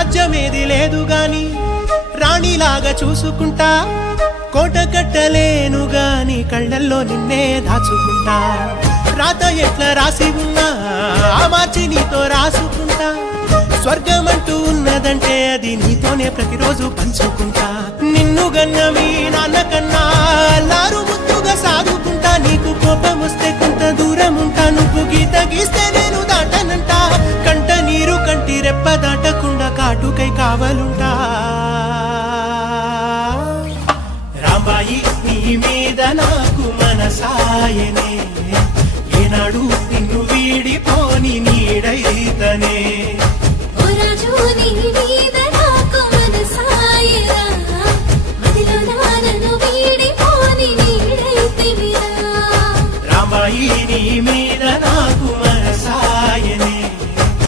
రాజ్యమేది లేదు గాని రాణిలాగా చూసుకుంటా కోట కట్టలేను గాని కళ్ళల్లో నిన్నే దాచుకుంటా రాత ఎట్లా రాసి ఉన్నా ఆ మార్చి నీతో రాసుకుంటా స్వర్గమంటూ ఉన్నదంటే అది నీతోనే ప్రతిరోజు పంచుకుంటా నిన్ను గన్నవి నాన్నకన్నా లారు ముద్దుగా సాగుకుంటా నీకు కోపం వస్తే కొంత దూరం ఉంటా నువ్వు గీత గీస్తే నేను దాటనంట కంట నీరు కంటి రెప్ప దాటకుండా కాటుకై కావలుంటా రాంబాయి నీ మీద నాకు మనసాయనే ఏనాడు నిన్ను వీడిపోని నీడైతనే